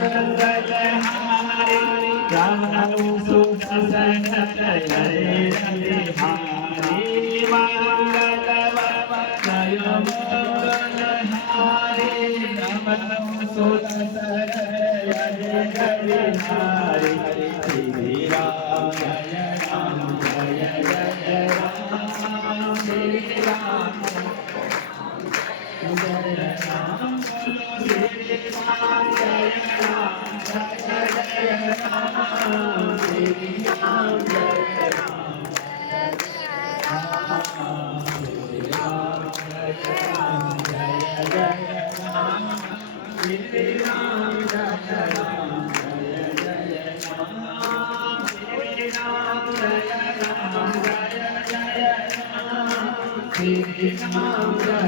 રામ સુદર્શન જય હરે હરે મંગલ સુદર્શન જય હરે શ્રી રામ જય રામ જય જય રામ શ્રી રામ જય રામ શ્રી રામ જય રામ જય જય રામ શ્રી રામ જય રામ શ્રી રામ જય રામ જય જય રામ श्री राम जय राम जय जय राम श्री राम जय राम जय जय राम श्री राम जय